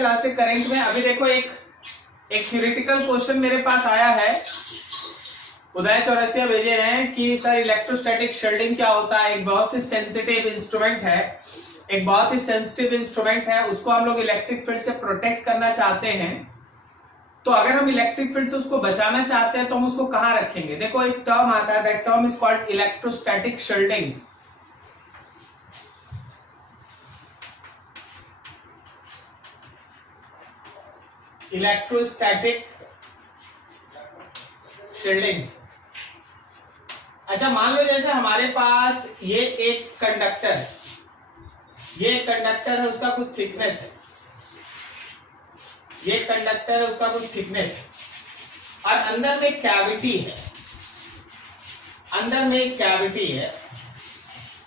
Elastic current में अभी देखो एक थ्योरेटिकल क्वेश्चन मेरे पास आया है, उदय चौरसिया भेजे हैं कि सर इलेक्ट्रोस्टैटिक शील्डिंग क्या होता है। एक बहुत ही सेंसिटिव इंस्ट्रूमेंट है, उसको हम लोग इलेक्ट्रिक फील्ड से प्रोटेक्ट करना चाहते हैं। तो अगर हम इलेक्ट्रिक फील्ड से उसको बचाना चाहते हैं तो हम उसको कहां रखेंगे। देखो एक टर्म आता है, that term is called electrostatic shielding. Electrostatic shielding. अच्छा मान लो जैसे हमारे पास ये एक कंडक्टर है, उसका कुछ थिकनेस है, उसका कुछ थिकनेस है और अंदर में कैविटी है,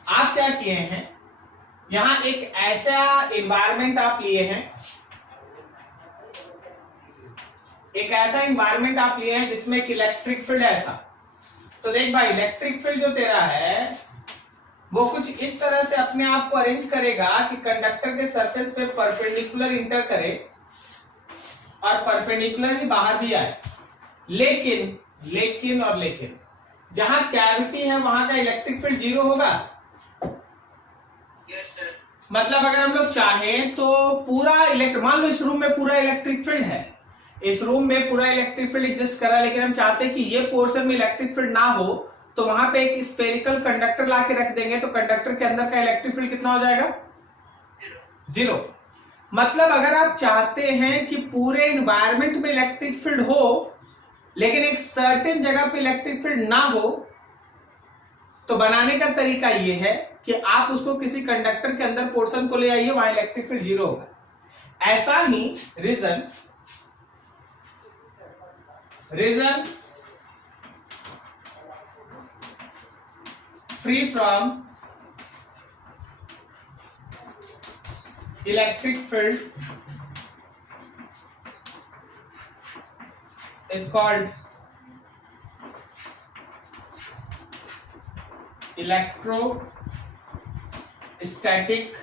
आप क्या किए हैं, यहां एक ऐसा एनवायरनमेंट आप लिए हैं, जिसमें एक इलेक्ट्रिक फील्ड ऐसा। तो देख भाई इलेक्ट्रिक फील्ड जो तेरा है वो कुछ इस तरह से अपने आप को अरेंज करेगा कि कंडक्टर के सरफेस पे परपेंडिकुलर इंटर करे और परपेंडिकुलर ही बाहर भी आए। लेकिन जहां कैविटी है वहां का इलेक्ट्रिक फील्ड जीरो होगा। मतलब अगर हम लोग चाहें तो पूरा मान लो इस रूम में पूरा इलेक्ट्रिक फील्ड है, एग्जिस्ट कर रहा है, लेकिन हम चाहते हैं कि ये पोर्शन में इलेक्ट्रिक फील्ड ना हो, तो वहां पे एक स्फेरिकल कंडक्टर लाके रख देंगे, तो कंडक्टर के अंदर का इलेक्ट्रिक फील्ड कितना हो जाएगा, जीरो। मतलब अगर आप चाहते हैं कि पूरे एनवायरनमेंट में इलेक्ट्रिक फील्ड हो लेकिन एक सर्टेन जगह पे इलेक्ट्रिक फील्ड ना हो, तो बनाने का तरीका यह है कि आप उसको किसी कंडक्टर के अंदर पोर्शन को ले आइए, वहां इलेक्ट्रिक फील्ड जीरो होगा। ऐसा ही reason free from electric field is called electrostatic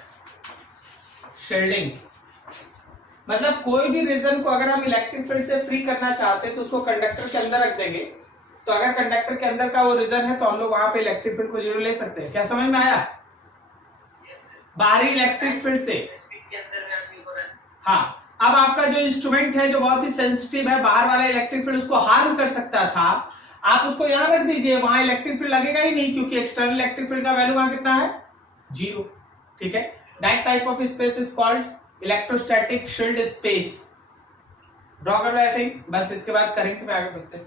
shielding। मतलब कोई भी रीजन को अगर हम इलेक्ट्रिक फील्ड से फ्री करना चाहते हैं तो उसको कंडक्टर के अंदर रख देंगे, तो अगर कंडक्टर के अंदर का वो रीजन है तो हम लोग वहां पे इलेक्ट्रिक फील्ड को जीरो ले सकते हैं। क्या समझ में आया? बाहरी इलेक्ट्रिक फील्ड से। हाँ, अब आपका जो इंस्ट्रूमेंट है जो बहुत ही सेंसिटिव है, बाहर वाला इलेक्ट्रिक फील्ड उसको हार्म कर सकता था, आप उसको यहां रख दीजिए, वहां इलेक्ट्रिक फील्ड लगेगा ही नहीं, क्योंकि एक्सटर्नल इलेक्ट्रिक फील्ड का वैल्यू वहां कितना है, जीरो। ठीक है, that type of space is called electrostatic shield space. Draw कर लो ऐसे ही, बस इसके बाद करंट में आगे बढ़ते हैं।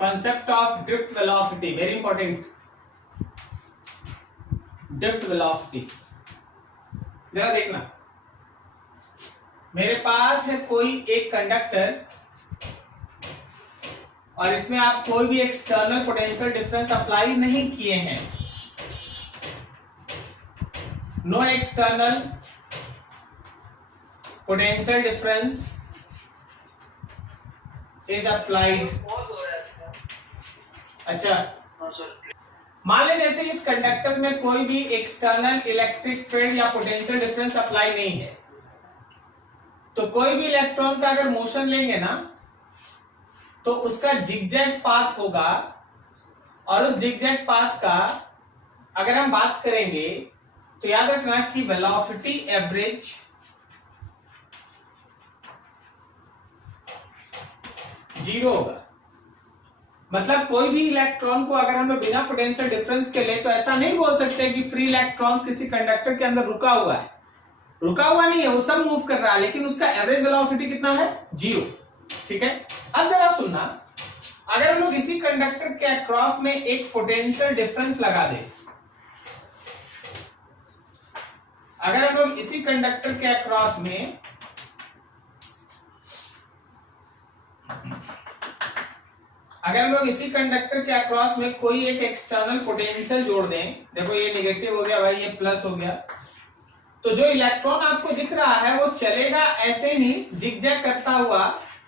Concept of drift velocity, very important. drift velocity, जरा देखना, मेरे पास है कोई एक कंडक्टर और इसमें आप कोई भी एक्सटर्नल पोटेंशियल डिफरेंस अप्लाई नहीं किए हैं, no external potential difference is applied. अच्छा, मान लें जैसे इस कंडक्टर में कोई भी एक्सटर्नल इलेक्ट्रिक फील्ड या पोटेंशियल डिफरेंस अप्लाई नहीं है, तो कोई भी इलेक्ट्रॉन का अगर मोशन लेंगे ना तो उसका जिगजैग पाथ होगा, और उस जिगजैग पाथ का अगर हम बात करेंगे तो याद रखना कि वेलोसिटी एवरेज जीरो होगा। मतलब कोई भी इलेक्ट्रॉन को अगर हमें बिना पोटेंशियल डिफरेंस के ले तो ऐसा नहीं बोल सकते कि फ्री इलेक्ट्रॉन्स किसी कंडक्टर के अंदर रुका हुआ नहीं है, वो सब मूव कर रहा है, लेकिन उसका एवरेज वेलोसिटी कितना है, जीरो। ठीक है, अब जरा सुनना, अगर हम लोग इसी कंडक्टर के अक्रॉस में एक पोटेंशियल डिफरेंस लगा दें, अगर हम लोग इसी कंडक्टर के अक्रॉस में कोई एक एक्सटर्नल पोटेंशियल जोड़ दें, देखो ये नेगेटिव हो गया भाई, ये प्लस हो गया, तो जो इलेक्ट्रॉन आपको दिख रहा है वो चलेगा ऐसे ही जिगजैग करता हुआ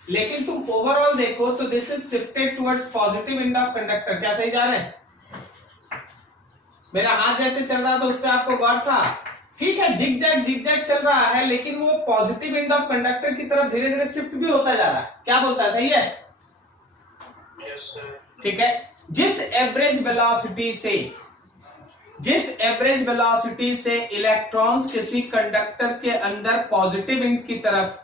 लेकिन तुम ओवरऑल देखो तो this is shifted towards positive end of conductor. क्या सही जा रहे हैं? मेरा हाथ जैसे चल रहा था उस पर आपको गौर था? ठीक है, जिग जैग चल रहा है, लेकिन वो पॉजिटिव एंड ऑफ कंडक्टर की तरफ धीरे धीरे शिफ्ट भी होता जा रहा है। क्या बोलता है, सही है? ठीक है। जिस एवरेज वेलोसिटी से इलेक्ट्रॉन्स किसी कंडक्टर के अंदर पॉजिटिव एंड की तरफ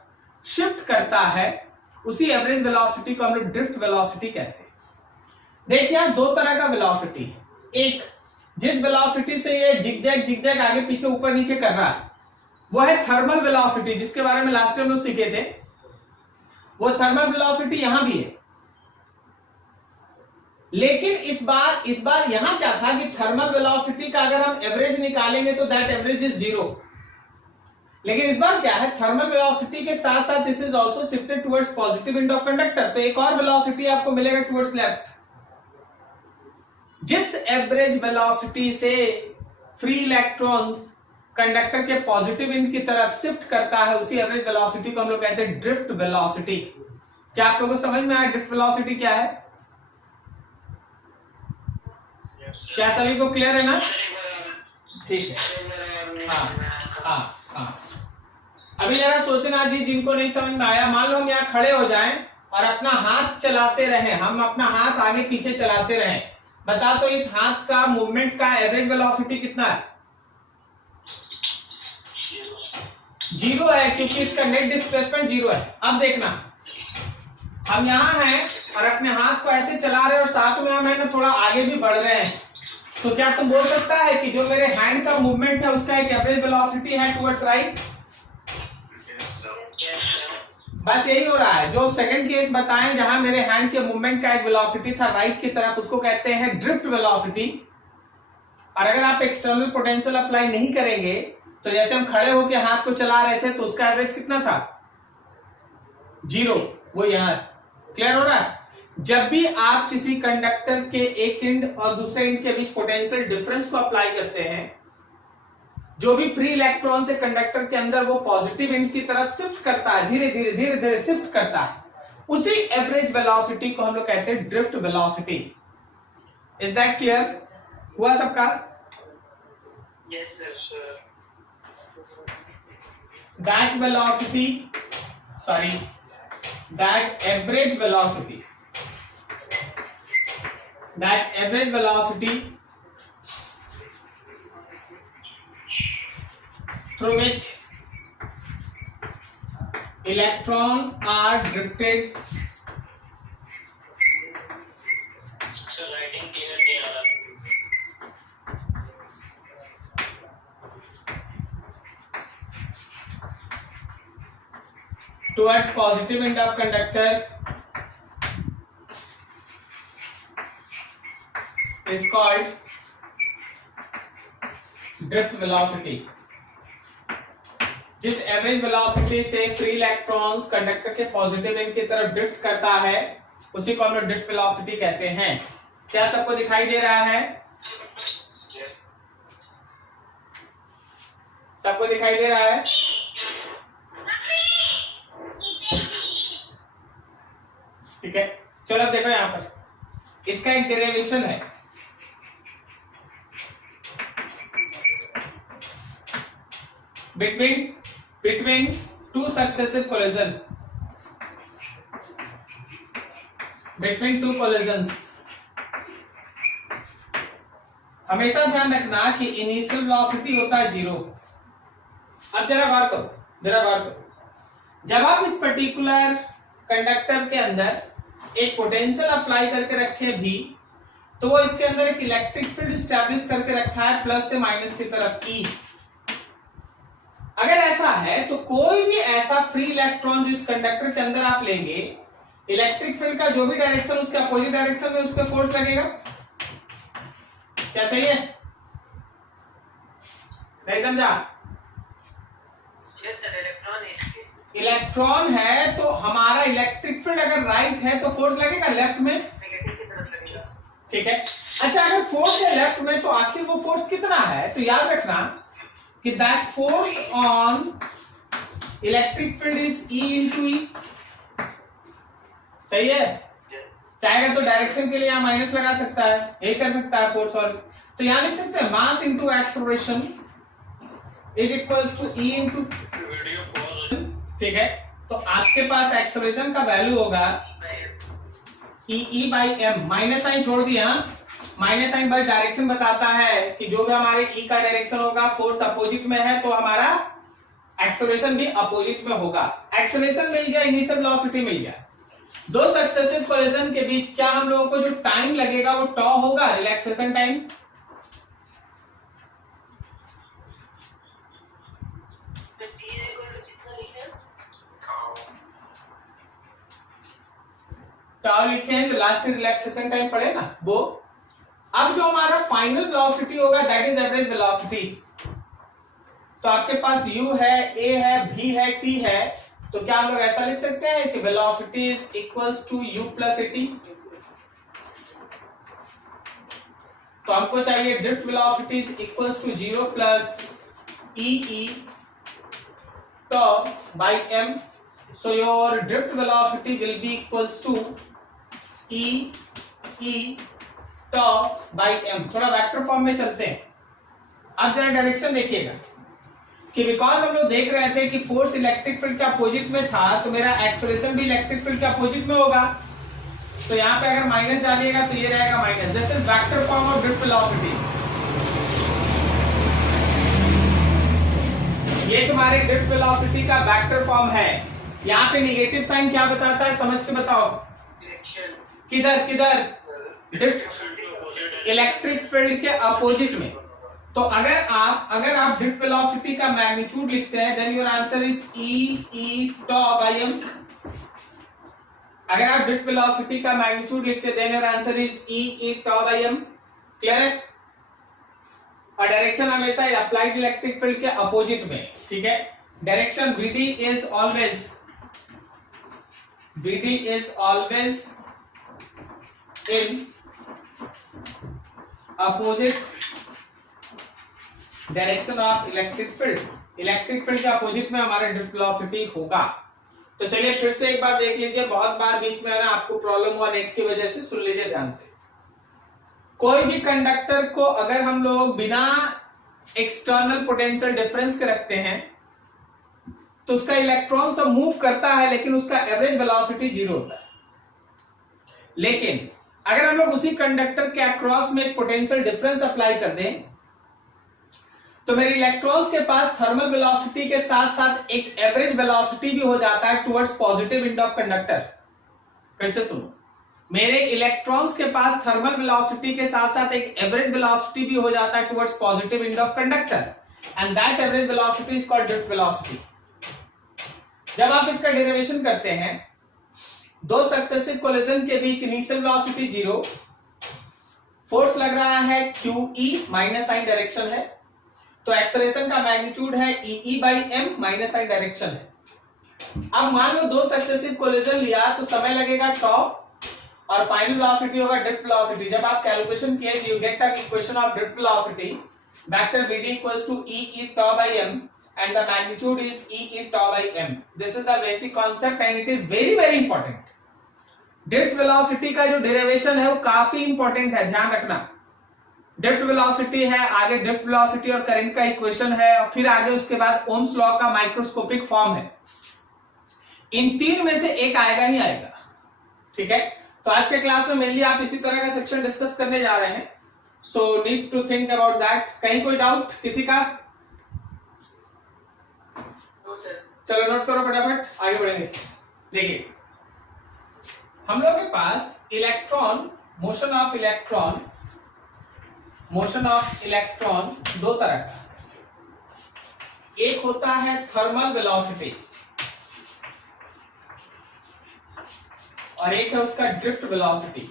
शिफ्ट करता है, उसी एवरेज वेलोसिटी को हम लोग ड्रिफ्ट वेलोसिटी कहते हैं। देखिए दो तरह का वेलोसिटी, एक जिस वेलोसिटी से ये जिग-जैग आगे पीछे ऊपर नीचे कर रहा है वो है थर्मल वेलोसिटी, जिसके बारे में लास्ट टाइम लोग सीखे थे। वो थर्मल वेलोसिटी यहां भी है, लेकिन इस बार यहां क्या था कि थर्मल वेलोसिटी का अगर हम एवरेज निकालेंगे तो दैट एवरेज इज 0। लेकिन इस बार क्या है, थर्मल वेलोसिटी के साथ साथ this is also shifted towards positive end of conductor, तो एक और वेलोसिटी आपको मिलेगा टुवर्ड्स लेफ्ट। जिस एवरेज वेलोसिटी से फ्री इलेक्ट्रॉन्स कंडक्टर के पॉजिटिव एंड की तरफ शिफ्ट करता है, उसी एवरेज वेलोसिटी को हम लोग कहते हैं ड्रिफ्ट वेलोसिटी। क्या आप लोगों को समझ में आया ड्रिफ्ट वेलोसिटी क्या है? क्या सभी को क्लियर है ना? ठीक है। हाँ। अभी जरा सोचना जी, जिनको नहीं समझ में आया, मान लो हम यहाँ खड़े हो जाएं और अपना हाथ चलाते रहें, हम अपना हाथ आगे पीछे चलाते रहें, बता तो इस हाथ का मूवमेंट का एवरेज वेलोसिटी कितना है? 0 है, क्योंकि इसका नेट डिस्प्लेसमेंट 0 है। अब देखना, हम यहां हैं और अपने हाथ को ऐसे चला रहे हैं और साथ में हम है ना थोड़ा आगे भी बढ़ रहे हैं, तो क्या तुम बोल सकता है कि जो मेरे हैंड का मूवमेंट है उसका एक एवरेज वेलोसिटी है टुवर्ड्स राइट? बस यही हो रहा है। जो सेकंड केस बताएं जहां मेरे हैंड के मूवमेंट का एक वेलोसिटी था राइट की तरफ, उसको कहते हैं ड्रिफ्ट वेलोसिटी। और अगर आप एक्सटर्नल पोटेंशियल अप्लाई नहीं करेंगे तो जैसे हम खड़े होकर हाथ को चला रहे थे तो उसका एवरेज कितना था? 0। वो यहां क्लियर हो रहा है? जब भी आप किसी कंडक्टर के एक एंड और दूसरे एंड के बीच पोटेंशियल डिफरेंस को अप्लाई करते हैं, जो भी फ्री इलेक्ट्रॉन से कंडक्टर के अंदर वो पॉजिटिव एंड की तरफ शिफ्ट करता है, धीरे धीरे शिफ्ट करता है, उसी एवरेज वेलोसिटी को हम लोग कहते हैं drift velocity. Is that clear हुआ सबका? Yes sir. That average velocity through which electrons are drifted sir writing clear नहीं आ रहा। towards positive end of conductor is called drift velocity। जिस एवरेज वेलोसिटी से फ्री इलेक्ट्रॉन्स कंडक्टर के positive and की तरफ drift करता है उसी को हम लोग ड्रिफ्ट वेलोसिटी कहते हैं। क्या सबको दिखाई दे रहा है? सबको दिखाई दे रहा है? ठीक है, चलो अब देखो यहां पर इसका एक डेरिवेशन है। between two successive collision, between two collisions, हमेशा ध्यान रखना कि इनिशियल वेलोसिटी होता है 0। अब जरा गौर करो, जब आप इस पर्टिकुलर कंडक्टर के अंदर एक पोटेंशियल अप्लाई करके रखे भी, तो वो इसके अंदर एक इलेक्ट्रिक फील्ड स्टैब्लिश करके रखा है प्लस से माइनस की तरफ E। अगर ऐसा है तो कोई भी ऐसा फ्री इलेक्ट्रॉन जो इस कंडक्टर के अंदर आप लेंगे, इलेक्ट्रिक फील्ड का जो भी डायरेक्शन उसके अपोजिट डायरेक्शन में उस पर फोर्स लगेगा। क्या सही है? नहीं समझा? इलेक्ट्रॉन है तो हमारा इलेक्ट्रिक फील्ड अगर राइट है तो फोर्स लगेगा लेफ्ट में, ठीक है। अच्छा, अगर फोर्स है लेफ्ट में तो आखिर वो फोर्स कितना है? तो याद रखना कि that force on electric field is E into E। सही है, चाहेगा तो डायरेक्शन के लिए यहाँ माइनस लगा सकता है, यही कर सकता है फोर्स। और तो यहाँ लिख सकते हैं mass into acceleration is equals to E into, ठीक है। तो आपके पास एक्सेलरेशन का वैल्यू होगा E by M, minus sign छोड़ दिया, माइनस साइन बाई डायरेक्शन बताता है कि जो भी हमारे ई का डायरेक्शन होगा, फोर्स अपोजिट में है तो हमारा एक्सेलरेशन भी अपोजिट में होगा। एक्सेलरेशन मिल गया, इनिशियल वेलोसिटी मिल गया। दो सक्सेसिव कोलिजन के बीच क्या हम लोगों को जो टाइम लगेगा वो टॉ होगा, रिलैक्सेशन टाइम। टॉ लिखे हैं, जो लास्ट रिलैक्सेशन टाइम पड़े ना वो। अब जो हमारा फाइनल वेलोसिटी होगा दैट इज एवरेज वेलोसिटी। तो आपके पास u है, a है, v है, t है, तो क्या हम लोग ऐसा लिख सकते हैं कि velocity is equals to u plus at। तो हमको चाहिए drift velocity is equals to 0 plus e tau by m। So your drift velocity will be equals to e tau by m। थोड़ा वेक्टर फॉर्म में चलते हैं। अब जरा direction देखिएगा कि बिकॉज हम लोग देख रहे थे कि फोर्स इलेक्ट्रिक फील्ड के अपोजिट में था तो मेरा एक्सेलरेशन भी इलेक्ट्रिक फील्ड के अपोजिट में होगा। तो यहाँ पे अगर माइनस डालिएगा तो ये रहेगा minus. This is vector form of drift velocity. ये तुम्हारे ड्रिफ्ट वेलोसिटी का वेक्टर फॉर्म है। यहाँ पे नेगेटिव साइन क्या बताता है, समझ के बताओ। किधर किधर, ड्रिफ्ट इलेक्ट्रिक फील्ड के अपोजिट में। तो अगर आप ड्रिफ्ट वेलोसिटी का मैग्नीट्यूड लिखते हैं then your answer is E tau by M. अगर आप ड्रिफ्ट वेलोसिटी का मैग्नीट्यूड लिखते हैं then your answer is E tau by M. Clear है। और डायरेक्शन हमेशा अप्लाइड इलेक्ट्रिक फील्ड के अपोजिट में, ठीक है। Direction VD is always in opposite direction of electric field. Electric field के अपोजिट में हमारा ड्रिफ्ट वेलोसिटी होगा। तो चलिए फिर से एक बार देख लीजिए, बहुत बार बीच में है ना आपको प्रॉब्लम हुआ नेट की वजह से, सुन लीजिए ध्यान से। कोई भी कंडक्टर को अगर हम लोग बिना एक्सटर्नल पोटेंशियल डिफरेंस के रखते हैं तो उसका इलेक्ट्रॉन सब मूव करता है लेकिन उसका एवरेज वेलोसिटी 0 होता है। लेकिन अगर हम लोग उसी कंडक्टर के अक्रॉस में एक पोटेंशियल डिफरेंस अप्लाई कर दें तो मेरे इलेक्ट्रॉन्स के पास थर्मल वेलोसिटी के साथ साथ एक एवरेज वेलोसिटी भी हो जाता है towards positive end of conductor. फिर से सुनो, मेरे इलेक्ट्रॉन्स के पास थर्मल वेलोसिटी के साथ साथ एक एवरेज वेलोसिटी भी हो जाता है towards positive end of conductor and that average velocity is called drift velocity. जब आप इसका डेरिवेशन करते हैं, दो सक्सेसिव कोलिजन के बीच इनिशियल वेलोसिटी 0, फोर्स लग रहा है QE, माइनस साइन डायरेक्शन है, तो एक्सेलरेशन का मैग्नीट्यूड है EE by m, minus sign direction है। अब मान लो दो सक्सेसिव कोलिजन लिया तो समय लगेगा टॉ और फाइनल वेलोसिटी होगा ड्रिफ्ट वेलोसिटी। जब आप कैलकुलेशन किए you get an equation of drift velocity vector VD equals to EE tau by m and the magnitude is E tau by m. This is the basic concept and it is very very important. Drift velocity का जो derivation है वो काफी important है, ध्यान रखना। Drift velocity है, आगे ड्रिफ्ट वेलोसिटी और करंट का इक्वेशन है, और फिर आगे उसके बाद ओम्स लॉ का माइक्रोस्कोपिक फॉर्म है। इन तीन में से एक आएगा ही आएगा, ठीक है। तो आज के क्लास में मेनली आप इसी तरह का सेक्शन डिस्कस करने जा रहे हैं। So need to think about that. कहीं कोई डाउट किसी का? चलो नोट करो फटाफट, आगे बढ़ेंगे। देखिए हम लोग के पास इलेक्ट्रॉन, मोशन ऑफ इलेक्ट्रॉन दो तरह का, एक होता है थर्मल वेलोसिटी और एक है उसका drift velocity.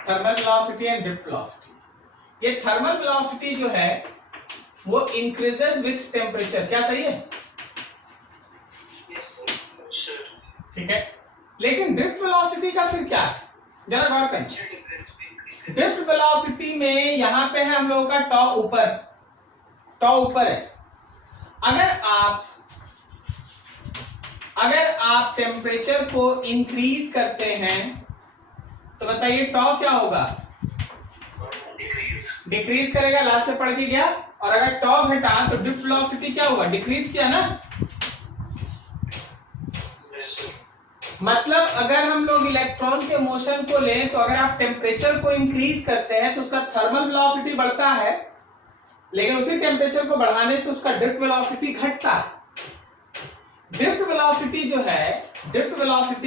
Thermal velocity and drift velocity. ये थर्मल वेलोसिटी जो है वो इंक्रीजेस विथ टेम्परेचर, क्या सही है? ठीक है। लेकिन ड्रिफ्ट वेलोसिटी का फिर क्या है, जरा गौर करें। ड्रिफ्ट वेलोसिटी में यहां पे है हम लोगों का टॉ ऊपर है। अगर आप अगर आप टेम्परेचर को इंक्रीज करते हैं तो बताइए टॉ क्या होगा? डिक्रीज करेगा, लास्ट में पढ़ के गया। और अगर टॉ घटा तो ड्रिफ्ट वेलोसिटी क्या होगा? डिक्रीज किया ना। मतलब अगर हम लोग इलेक्ट्रॉन के मोशन को लें तो अगर आप टेम्परेचर को इंक्रीज करते हैं तो उसका थर्मल वेलोसिटी बढ़ता है, लेकिन उसी टेम्परेचर को बढ़ाने से उसका ड्रिफ्ट वेलोसिटी घटता है। ड्रिफ्ट वेलोसिटी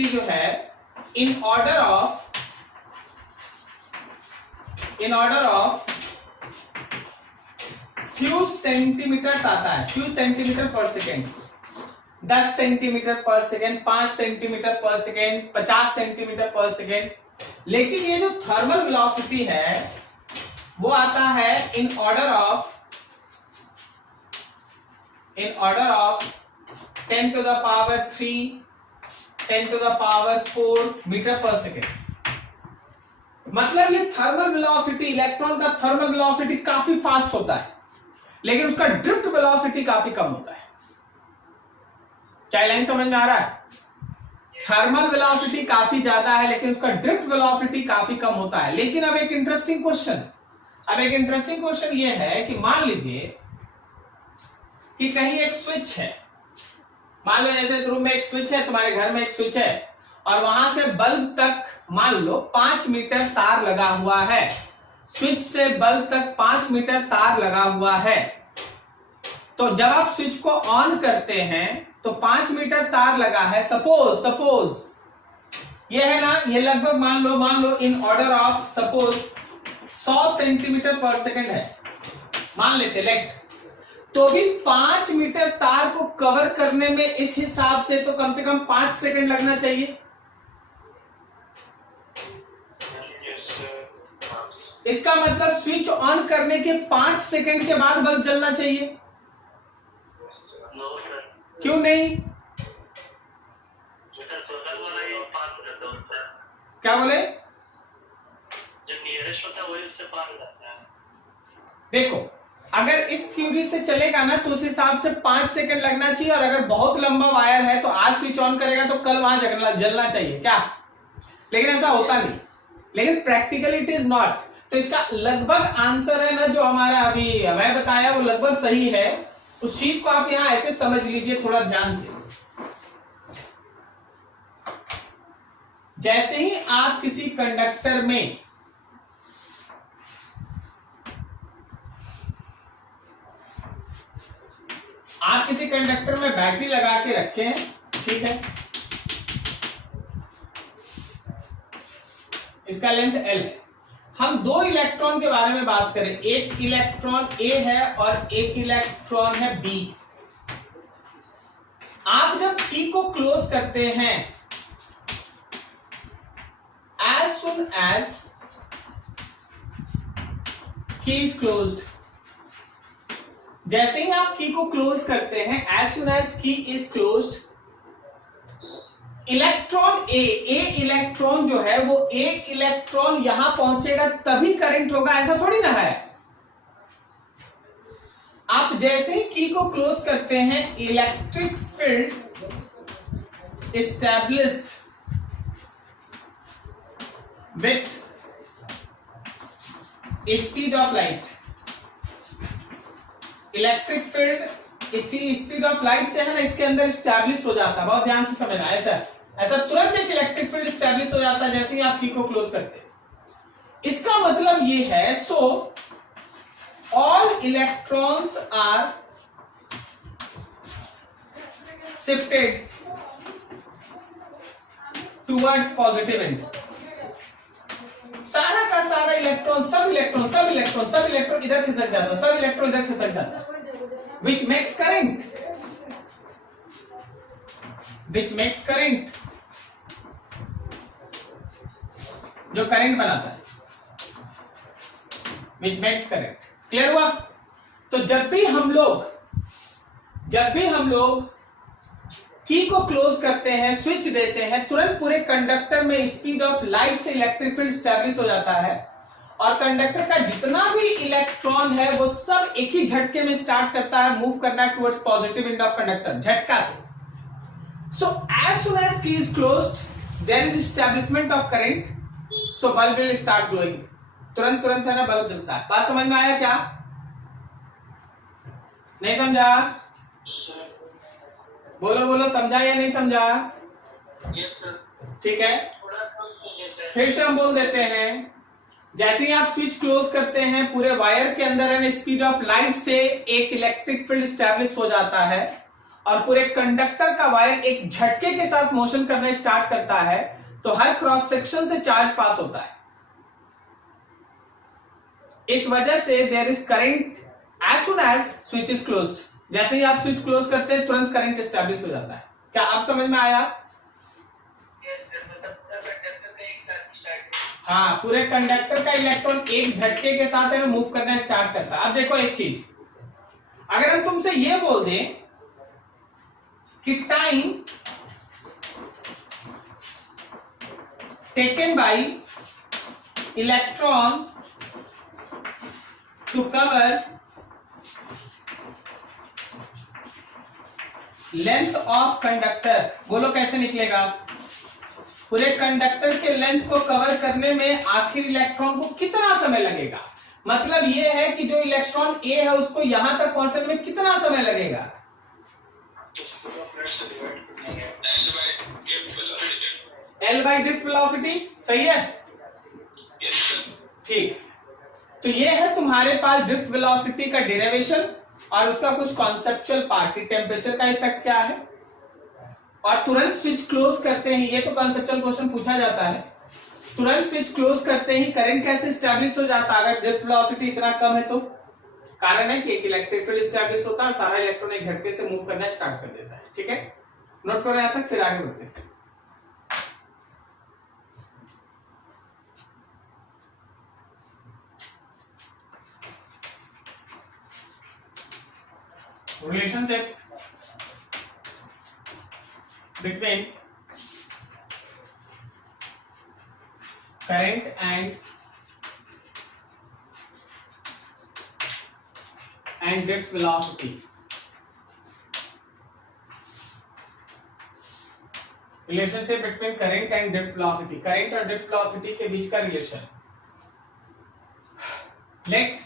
जो है इन ऑर्डर ऑफ फ्यू सेंटीमीटर आता है, फ्यू सेंटीमीटर पर सेकेंड। 10 सेंटीमीटर पर सेकेंड, 5 सेंटीमीटर पर सेकेंड, 50 सेंटीमीटर पर सेकेंड। लेकिन ये जो थर्मल वेलोसिटी है वो आता है इन order of 10 to the power 3, 10 to the power 4 metre पर सेकेंड। मतलब ये थर्मल वेलोसिटी, इलेक्ट्रॉन का थर्मल वेलोसिटी काफी फास्ट होता है, लेकिन उसका ड्रिफ्ट वेलोसिटी काफी कम होता है। क्या लाइन समझ में आ रहा है? थर्मल वेलोसिटी काफी ज्यादा है, लेकिन उसका ड्रिफ्ट वेलोसिटी काफी कम होता है। लेकिन अब एक इंटरेस्टिंग क्वेश्चन ये है कि मान लीजिए कि कहीं एक स्विच है, मान लो जैसे इस रूम में एक स्विच है, तुम्हारे घर में एक स्विच है, और वहां से बल्ब तक मान लो 5 मीटर तार लगा हुआ है। स्विच से बल्ब तक 5 मीटर तार लगा हुआ है। तो जब आप स्विच को ऑन करते हैं तो 5 मीटर तार लगा है। सपोज ये है ना, ये लगभग मान लो in order of suppose 100 centimetre पर सेकेंड है, मान लेते लेट। तो भी 5 मीटर तार को कवर करने में इस हिसाब से तो कम से कम 5 सेकेंड लगना चाहिए। इसका मतलब स्विच ऑन करने के 5 सेकेंड के बाद बल्ब जलना चाहिए। क्यों नहीं? क्या बोले? जो नियरेस्ट होता है वही उससे पार हो जाता है। देखो, अगर इस थ्योरी से चलेगा ना तो उस हिसाब से 5 सेकंड लगना चाहिए, और अगर बहुत लंबा वायर है तो आज स्विच ऑन करेगा तो कल वहां जलना चाहिए क्या? लेकिन ऐसा होता नहीं, लेकिन प्रैक्टिकली इट इज नॉट। तो इसका लगभग आंसर है ना जो हमारा अभी मैं बताया वो लगभग सही है। उस चीज को आप यहां ऐसे समझ लीजिए थोड़ा ध्यान से। जैसे ही आप किसी कंडक्टर में बैटरी लगा के रखे हैं, ठीक है, इसका लेंथ L है। हम 2 इलेक्ट्रॉन के बारे में बात करें, एक इलेक्ट्रॉन A है और एक इलेक्ट्रॉन है B। आप जब की को क्लोज करते हैं, as soon as key is closed, जैसे ही आप की को क्लोज करते हैं, as soon as key is closed, electron A electron जो है वो ए इलेक्ट्रॉन यहां पहुंचेगा तभी करंट होगा, ऐसा थोड़ी ना है। आप जैसे ही की को क्लोज करते हैं, electric field established with speed of light, electric field speed of light से है ना इसके अंदर स्टैब्लिश हो जाता है। बहुत ध्यान से समझना, ऐसा तुरंत एक इलेक्ट्रिक फील्ड स्टैब्लिश हो जाता है जैसे ही आप की को क्लोज करते हैं। इसका मतलब ये है, so all electrons are shifted towards positive end. सारा का सारा इलेक्ट्रॉन, सब इलेक्ट्रॉन इधर खिसक जाता है, सब इलेक्ट्रॉन इधर खिसक जाता है, which makes current, जो करंट बनाता है, which makes current। क्लियर हुआ? तो जब भी हम लोग की को क्लोज करते हैं, स्विच देते हैं, तुरंत पूरे कंडक्टर में स्पीड ऑफ लाइट से इलेक्ट्रिक फील्ड स्टैब्लिश हो जाता है, और कंडक्टर का जितना भी इलेक्ट्रॉन है वो सब एक ही झटके में स्टार्ट करता है मूव करना towards positive end of conductor, झटका से। So as soon as key is closed, there is establishment of current. So bulb will start glowing. तुरंत है ना बल्ब जलता है. बात समझ में आया क्या? नहीं समझा? बोलो समझा या नहीं समझा? ठीक है, फिर से हम बोल देते हैं. जैसे ही आप स्विच क्लोज करते हैं, पूरे वायर के अंदर है स्पीड ऑफ लाइट से एक इलेक्ट्रिक फील्ड स्टैब्लिश हो जाता है और पूरे कंडक्टर का वायर एक झटके के साथ मोशन करना स्टार्ट करता है. तो हर क्रॉस सेक्शन से चार्ज पास होता है. इस वजह से there is current as soon as switch is closed. जैसे ही आप स्विच क्लोज करते हैं, तुरंत करंट स्टैब्लिश हो जाता है. क्या आप समझ में आया? हाँ, पूरे कंडक्टर का इलेक्ट्रॉन एक झटके के साथ है मूव करना स्टार्ट करता है. अब देखो एक चीज, अगर हम तुमसे ये बोल दें कि time taken by electron to cover length of conductor, बोलो कैसे निकलेगा? पूरे कंडक्टर के लेंथ को कवर करने में आखिर इलेक्ट्रॉन को कितना समय लगेगा? मतलब यह है कि जो इलेक्ट्रॉन ए है उसको यहां तक पहुंचने में कितना समय लगेगा? L by drift velocity. सही है? ठीक. तो ये है तुम्हारे पास ड्रिफ्ट वेलोसिटी का डेरिवेशन और उसका कुछ कॉन्सेप्चुअल पार्ट की टेम्परेचर का इफेक्ट क्या है, और तुरंत स्विच क्लोज करते ही, ये तो कॉन्सेप्चुअल क्वेश्चन पूछा जाता है, तुरंत स्विच क्लोज करते ही करंट कैसे स्टैब्लिश हो जाता है अगर ड्रिफ्ट वेलोसिटी इतना कम है? तो कारण है कि एक इलेक्ट्रिक फील्ड स्टैब्लिश होता है और सारा इलेक्ट्रॉन एक झटके से मूव करना स्टार्ट कर देता है. ठीक है, नोट करो यहां तक, फिर आगे बढ़ते हैं. Relationship between current and drift velocity. Relationship between current and drift velocity. Current और drift velocity के बीच का relation. Let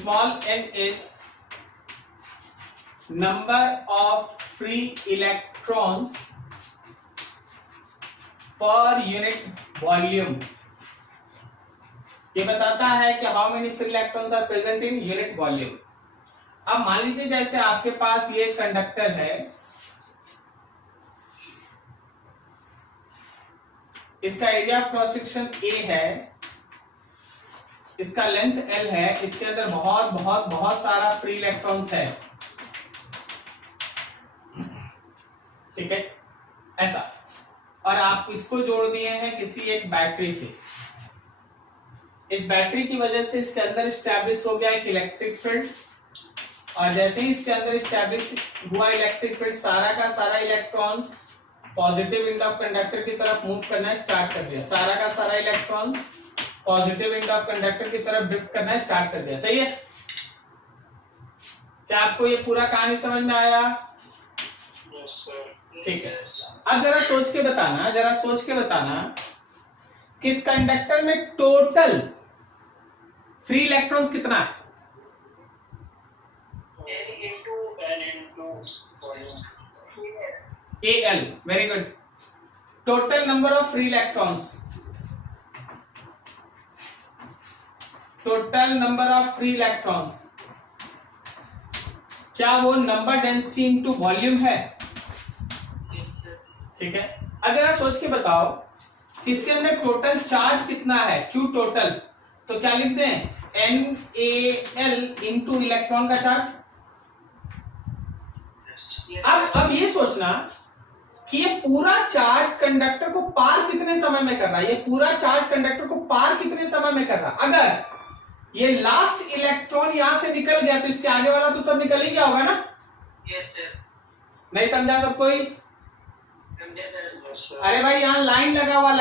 small n is number of free electrons per unit volume. ये बताता है कि how many free electrons are present in unit volume. अब मान लीजिए जैसे आपके पास ये कंडक्टर है, इसका area of cross section A है, इसका लेंथ L है, इसके अंदर बहुत बहुत बहुत सारा फ्री इलेक्ट्रॉन्स है. ठीक है, ऐसा. और आप इसको जोड़ दिए हैं किसी एक बैटरी से. इस बैटरी की वजह से इसके अंदर स्टैब्लिश हो गया एक इलेक्ट्रिक फील्ड, और जैसे ही इसके अंदर स्टैब्लिश हुआ इलेक्ट्रिक फील्ड, सारा का सारा electrons positive end of conductor की तरफ मूव करना स्टार्ट कर दिया. सारा का सारा electrons positive end of conductor की तरफ ड्रिफ्ट करना स्टार्ट कर दिया. सही है? क्या आपको ये पूरा कहानी समझ में आया? ठीक है. अब जरा सोच के बताना कि इस कंडक्टर में टोटल फ्री इलेक्ट्रॉन्स कितना है? AL. Very good. Total number of free electrons, क्या वो नंबर डेंसिटी इनटू वॉल्यूम है? ठीक है. अब जरा सोच के बताओ कि इसके अंदर टोटल चार्ज कितना है? Q total. तो क्या लिख दें? NaL इंटू इलेक्ट्रॉन का चार्ज. अब ये सोचना कि ये पूरा चार्ज कंडक्टर को पार कितने समय में कर रहा है. अगर ये लास्ट इलेक्ट्रॉन यहां से निकल गया तो इसके आगे वाला तो सब निकल ही गया होगा ना? Yes sir. नहीं समझा सब कोई? अरे भाई यहाँ लाइन लगा हुआ,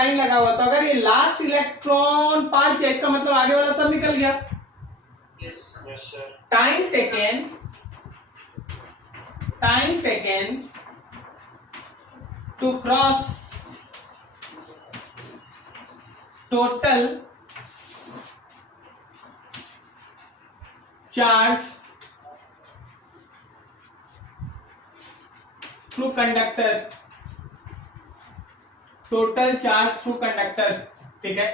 तो अगर ये लास्ट इलेक्ट्रॉन पार किया, इसका मतलब आगे वाला सब निकल गया. Yes sir. Time taken to cross total charge through conductor, total charge through conductor, ठीक है।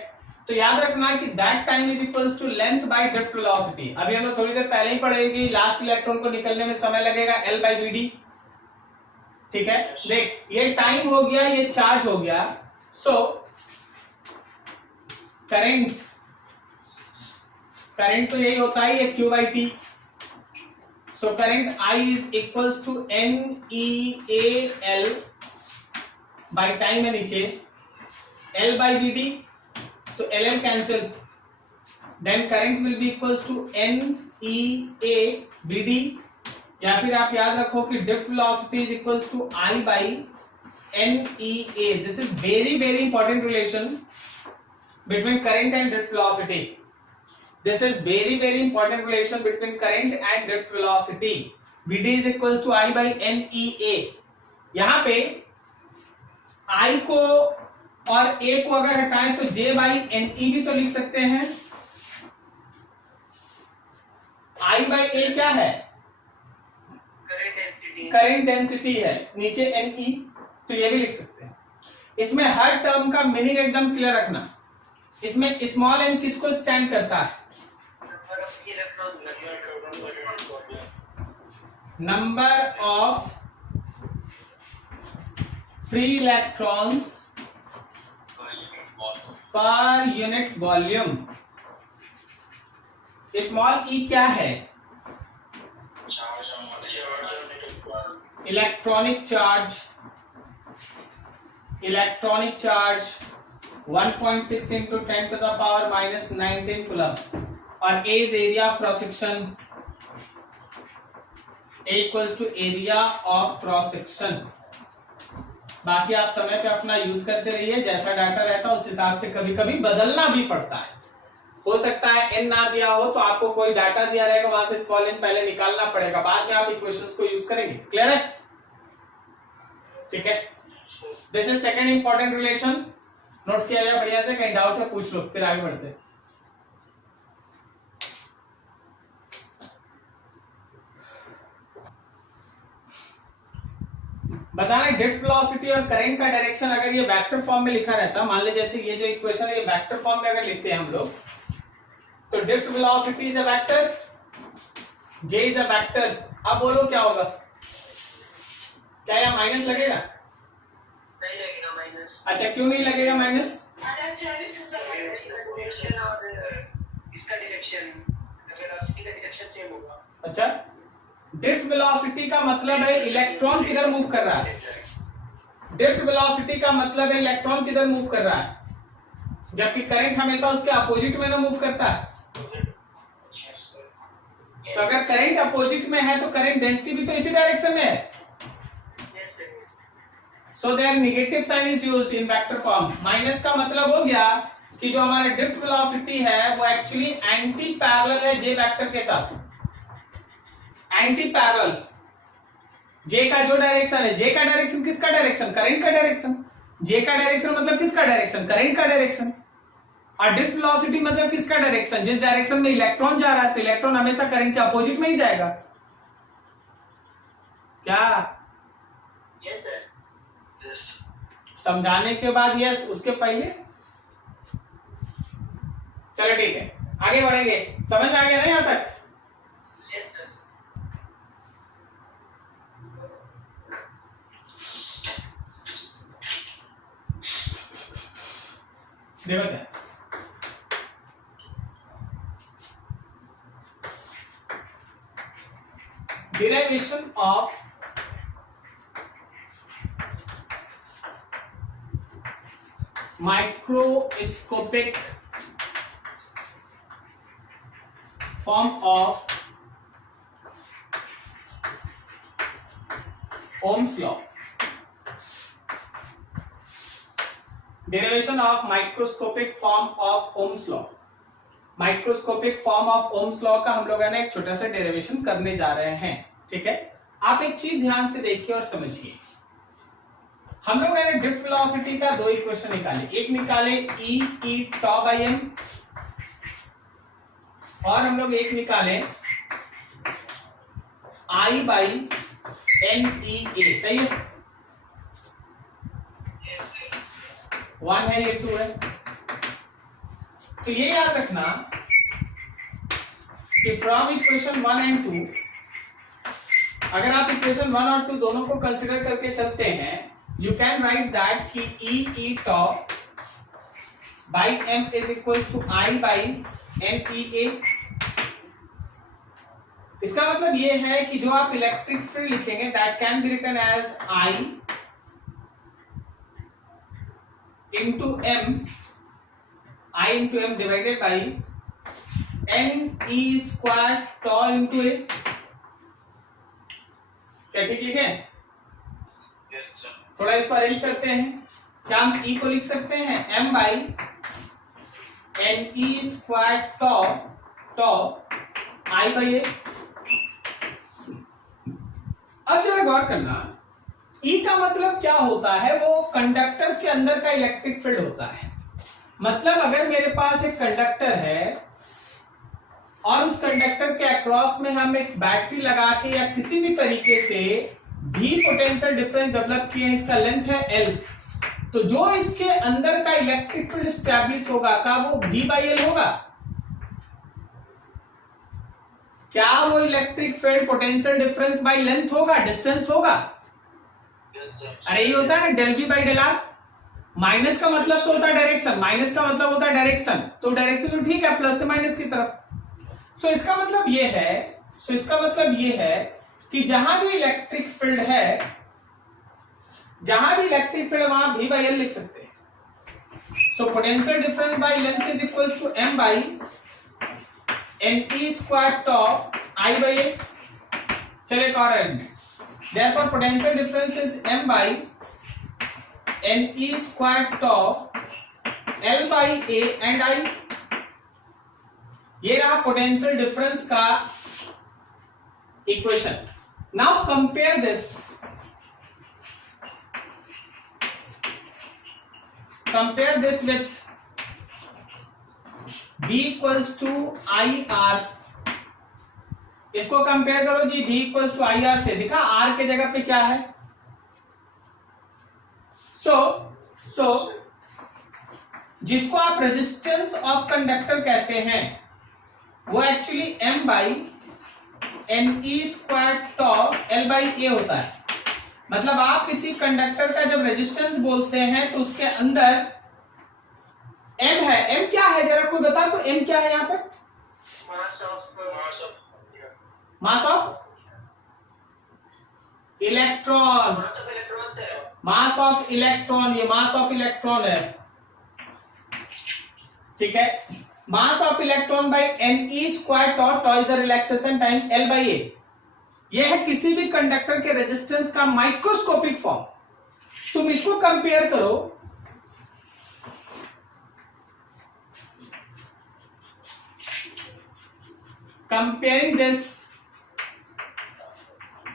तो याद रखना कि that time is equals to length by drift velocity. अभी हम लोग थोड़ी देर पहले ही पढ़ेगी, लास्ट इलेक्ट्रॉन को निकलने में समय लगेगा L बाई वी डी, ठीक है। देख ये टाइम हो गया, ये चार्ज हो गया, सो करंट तो यही होता है, ये Q by T. So current I is equals to NEAL by time है नीचे, L बाई वी डी, तो LL cancel, then current will be equals to NEA BD, या फिर आप याद रखो कि drift velocity is equals to I by NEA। This is very very important relation between current and drift velocity. This is very very important relation between current and drift velocity. Vd is equals to I by NEA। यहाँ पे I को और A को अगर हटाएं तो J by NE भी तो लिख सकते हैं। I by A क्या है? करंट डेंसिटी है, नीचे NE, तो ये भी लिख सकते हैं। इसमें हर टर्म का मीनिंग एकदम क्लियर रखना। इसमें स्मॉल n किसको स्टैंड करता है? Number of free electrons per unit volume. Small e क्या है? Electronic charge, electronic charge 1.6 into 10 to the power minus 19 coulomb, और A is area of cross section, A equals to area of cross section। बाकी आप समय पे अपना use करते रहिए, जैसा डाटा रहता है उस हिसाब से कभी कभी बदलना भी पड़ता है। हो सकता है n ना दिया हो तो आपको कोई डाटा दिया रहेगा, वहां से स्मॉल n पहले निकालना पड़ेगा, बाद में आप इक्वेशंस को यूज करेंगे। क्लियर है? ठीक है, this is second important relation. Note किया जाए बढ़िया से, कहीं डाउट है पूछ लो, फिर आगे बढ़ते हैं। बताना ड्रिफ्ट वेलोसिटी और करंट का डायरेक्शन अगर ये वेक्टर फॉर्म में लिखा रहता, मान लीजिए जैसे ये जो इक्वेशन है ये वेक्टर फॉर्म में अगर लिखते हैं हम लोग, तो drift velocity is a vector, J is a vector. अब बोलो क्या होगा? क्या यहाँ माइनस लगेगा? नहीं लगेगा माइनस। अच्छा, क्यों नहीं लगेगा माइनस? इसका डायरेक्शन, वेलोसिटी का डायरेक्शन सेम होगा। अच्छा, ड्रिफ्ट वेलोसिटी का मतलब है इलेक्ट्रॉन किधर मूव कर रहा है। ड्रिफ्ट वेलोसिटी का मतलब है इलेक्ट्रॉन किधर मूव कर रहा है, जबकि करंट हमेशा उसके अपोजिट में ना मूव करता है। तो अगर करंट अपोजिट में है तो करंट डेंसिटी भी तो इसी डायरेक्शन में है। So there negative sign is used in vector form. Minus का मतलब हो गया कि जो हमारे ड्रिफ्ट वेलोसिटी है वो एक्चुअली एंटी पैरेलल है जे वेक्टर के साथ। एंटी पैरेलल जे का जो डायरेक्शन है, जे का डायरेक्शन किसका डायरेक्शन? करंट का डायरेक्शन। जे का डायरेक्शन मतलब किसका डायरेक्शन? करंट का डायरेक्शन। और ड्रिफ्ट वेलोसिटी मतलब किसका डायरेक्शन? जिस डायरेक्शन में इलेक्ट्रॉन जा रहा है, तो इलेक्ट्रॉन हमेशा करंट के अपोजिट में ही जाएगा। क्या? Yes sir. यस। समझाने के बाद यस, उसके पहले चलो ठीक है, आगे बढ़ेंगे। समझ में आ गया ना यहां तक? Yes sir. देखो क्या derivation of microscopic form of Ohm's law। Derivation of microscopic form of Ohm's law। Microscopic form of Ohm's law का हम लोग है ना एक छोटा सा डेरिवेशन करने जा रहे हैं। ठीक है, आप एक चीज ध्यान से देखिए और समझिए। हम लोग ने ड्रिफ्ट वेलोसिटी का दो इक्वेशन निकाले, एक निकाले ई टॉ बाई एम और हम लोग एक निकाले आई बाई एन ई ए। सही है, वन है ये टू है। तो ये याद रखना कि फ्रॉम इक्वेशन 1 एंड 2 अगर आप इक्वेशन 1 और 2 दोनों को कंसिडर करके चलते हैं, यू कैन राइट दैट कि E tau by M is equal to I by N E A. इसका मतलब ये है कि जो आप इलेक्ट्रिक फील्ड लिखेंगे that can be written as I into M, I into M divided by N E square tau into A. क्या ठीक लिखे? Yes sir. थोड़ा इसको अरेंज करते हैं। क्या हम ई को लिख सकते हैं M by N E square tau I by A. अब जरा गौर करना, ई का मतलब क्या होता है? वो कंडक्टर के अंदर का इलेक्ट्रिक फील्ड होता है। मतलब अगर मेरे पास एक कंडक्टर है और उस कंडक्टर के अक्रॉस में हम एक बैटरी लगा के या किसी भी तरीके से भी पोटेंशियल डिफरेंस डेवलप किए, इसका लेंथ है एल, तो जो इसके अंदर का इलेक्ट्रिक फील्ड स्टैब्लिश होगा का वो V बाई एल होगा। क्या वो electric field potential difference by length होगा, डिस्टेंस होगा? Yes sir. अरे ये होता है ना del V by del R. Minus का मतलब तो होता है डायरेक्शन, माइनस का मतलब होता है डायरेक्शन, तो डायरेक्शन तो ठीक है प्लस से माइनस की तरफ। सो इसका मतलब ये है कि जहां भी इलेक्ट्रिक फील्ड है, जहां भी इलेक्ट्रिक फील्ड वहां V बाई एल लिख सकते हैं। So potential difference by length is equal to M by N E square tau I by A. चलिए एक और element, therefore potential difference is m by N E square tau l by a and I। ये रहा potential difference का equation. Now compare this with B equals to I R. इसको compare करो जी B equals to I are से। दिखा R के जगह पे क्या है? सो जिसको आप रेजिस्टेंस ऑफ कंडक्टर कहते हैं वो actually m by N E square tau L by A होता है। मतलब आप किसी कंडक्टर का जब रेजिस्टेंस बोलते हैं तो उसके अंदर m है। m क्या है जरा कोई बता तो m क्या है यहां पर? Mass of electron. Mass of electron, ये मास ऑफ इलेक्ट्रॉन है, ठीक है। Mass of electron by N E square tau is the relaxation time L by A. यह है किसी भी कंडक्टर के रेजिस्टेंस का माइक्रोस्कोपिक फॉर्म। तुम इसको कंपेयर करो comparing this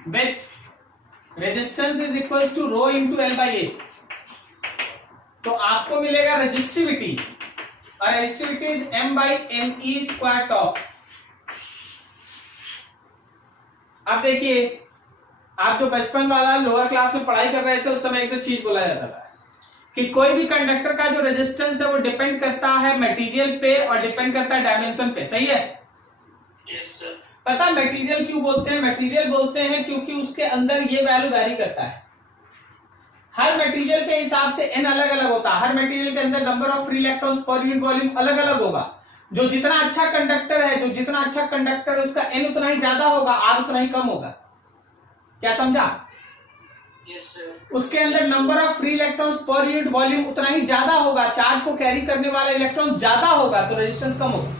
with resistance is equal to rho into L by A, तो आपको मिलेगा रेजिस्टिविटी, और resistivity is m by N E square tau. अब देखिए, आप जो बचपन वाला लोअर क्लास में पढ़ाई कर रहे थे उस समय एक तो चीज बोला जाता था कि कोई भी कंडक्टर का जो रेजिस्टेंस है वो डिपेंड करता है मटेरियल पे और डिपेंड करता है डायमेंशन पे। सही है? Yes sir. पता मटेरियल क्यों बोलते हैं? मटेरियल बोलते हैं क्योंकि उसके अंदर ये वैल्यू वैरी करता है। हर मटेरियल के हिसाब से n अलग अलग होता है। हर मटेरियल के अंदर number of free electrons per unit volume अलग अलग होगा। जो जितना अच्छा कंडक्टर है, उसका n उतना ही ज्यादा होगा, r उतना ही कम होगा। क्या समझा? Yes sir. उसके अंदर number of free electrons per unit volume उतना ही ज्यादा होगा, चार्ज को कैरी करने वाला इलेक्ट्रॉन ज्यादा होगा, तो रेजिस्टेंस कम होगा।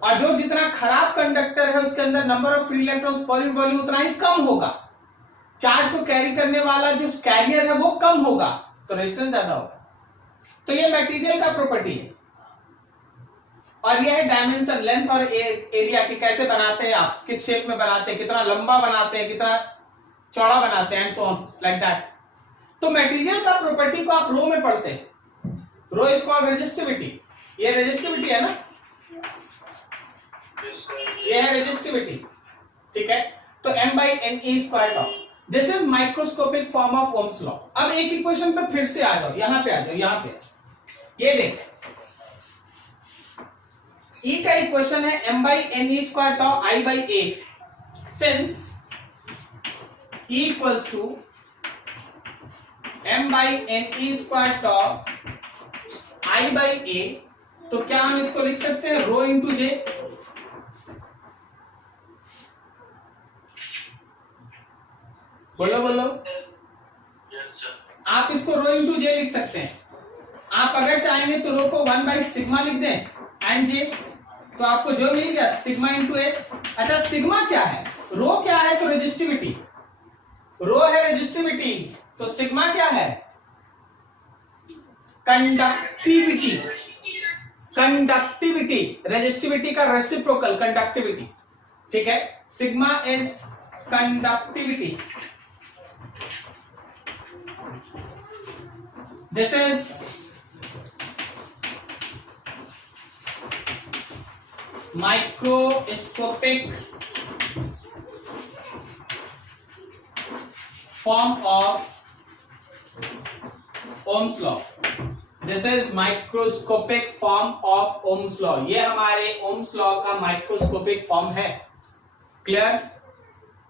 और जो जितना खराब कंडक्टर है उसके अंदर number of free electrons per unit volume उतना ही कम होगा, चार्ज को कैरी करने वाला जो कैरियर है वो कम होगा, तो रेजिस्टेंस ज्यादा होगा। तो ये मटेरियल का प्रॉपर्टी है। और ये है डायमेंशन, लेंथ और एरिया की कैसे बनाते हैं आप, किस शेप में बनाते हैं, कितना लंबा बनाते हैं, कितना चौड़ा बनाते हैं and so on like that. तो मटेरियल का प्रॉपर्टी को आप रो में पढ़ते हैं, रो इज कॉल्ड रेजिस्टिविटी। ये रेजिस्टिविटी है ना, ये है रेजिस्टिविटी, ठीक है। तो m by n e square tau, this is microscopic form of Ohm's law. अब एक इक्वेशन पे फिर से आ जाओ, यहां पे आ जाओ, यहां पे ये देख, E का इक्वेशन है m by n e square tau I by a, since E equals to m by n e square tau I by a, तो क्या हम इसको लिख सकते हैं रो इंटू जे। बोलो बोलो। Yes sir. आप इसको रो इंटू जे लिख सकते हैं। आप अगर चाहेंगे तो रो को 1 बाई सिग्मा लिख दें एंड जे, तो आपको जो मिल गया सिग्मा इंटू ए। अच्छा सिग्मा क्या है, रो क्या है, तो रेजिस्टिविटी, रो है रेजिस्टिविटी, तो सिग्मा क्या है, कंडक्टिविटी, कंडक्टिविटी, रेजिस्टिविटी का रेसिप्रोकल कंडक्टिविटी, ठीक है। Sigma is conductivity, this is microscopic form of Ohm's law, this is microscopic form of Ohm's law. ये हमारे ओम्स लॉ का माइक्रोस्कोपिक फॉर्म है। क्लियर?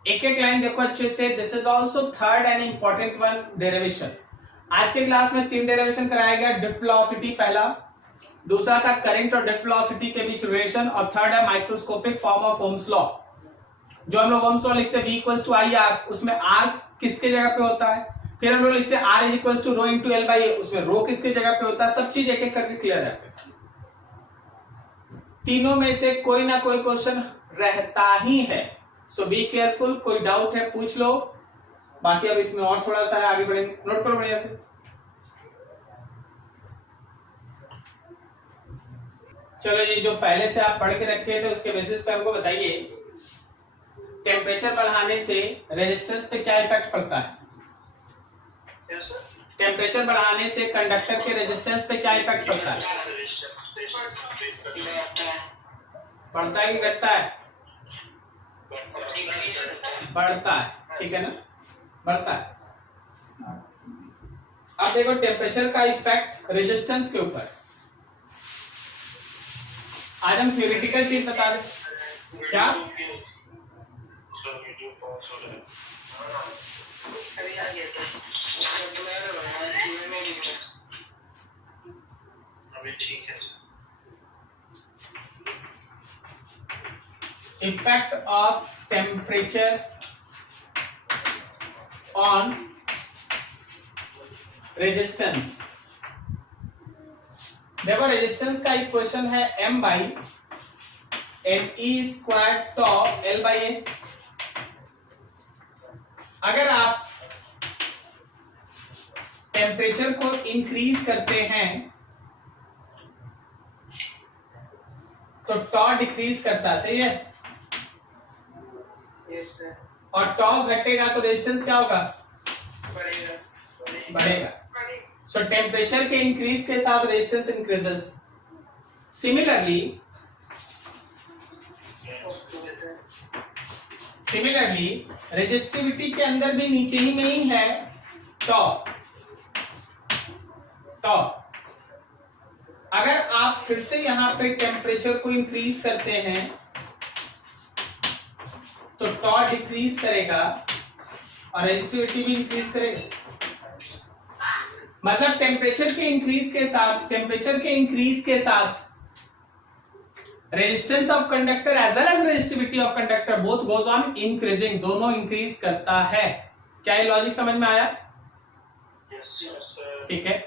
एक एक लाइन देखो अच्छे से। This is also third and important one, derivation. आज के क्लास में 3 डेरिवेशन कराया गया। ड्रिफ्ट वेलोसिटी पहला, दूसरा था करंट और ड्रिफ्ट वेलोसिटी के बीच रिलेशन, और थर्ड है microscopic form of Ohm's law. जो हम लोग ओम्स लॉ लिखते हैं V equals to I R, उसमें R किसके जगह पे होता है। फिर हम लोग लिखते हैं R is equals to rho into L by A, उसमें रो किसके जगह पे होता है। सब चीज एक एक करके क्लियर है। तीनों में से कोई ना कोई क्वेश्चन रहता ही है, सो बी केयरफुल। कोई डाउट है पूछ लो, बाकी अब इसमें और थोड़ा सा है, आगे बढ़ेंगे। नोट करो बढ़िया से। चलो जी, जो पहले से आप पढ़ के रखे थे उसके बेसिस पे हमको बताइए, टेम्परेचर बढ़ाने से रेजिस्टेंस पे क्या इफेक्ट पड़ता है। टेम्परेचर बढ़ाने से कंडक्टर के रेजिस्टेंस पे क्या इफेक्ट पड़ता है। बढ़ता है कि घटता है। बढ़ता है, ठीक है ना, बढ़ता है। अब देखो टेम्परेचर का इफेक्ट रेजिस्टेंस के ऊपर। आज हम थ्योरेटिकल चीज बता दें क्या। ठीक है sir. Effect of temperature on resistance. देखो रेजिस्टेंस का इक्वेशन है m by N E square tau L by A. अगर आप टेम्परेचर को इंक्रीज करते हैं तो टॉ डिक्रीज करता है, सही है। Yes sir. और टॉ घटेगा तो रेजिस्टेंस क्या होगा, बढ़ेगा। बढ़ेगा। सो टेम्परेचर के इंक्रीज के साथ रेजिस्टेंस इंक्रीजेस। सिमिलरली रेजिस्टिविटी के अंदर भी नीचे ही में ही है टॉ। अगर आप फिर से यहां पे टेम्परेचर को इंक्रीज करते हैं तो टॉ डिक्रीज करेगा और रेजिस्टिविटी भी इंक्रीज करेगा। मतलब टेम्परेचर के इंक्रीज के साथ resistance of conductor as well as resistivity of conductor both goes on increasing, दोनों इंक्रीज करता है। क्या ये लॉजिक समझ में आया? Yes sir. ठीक है।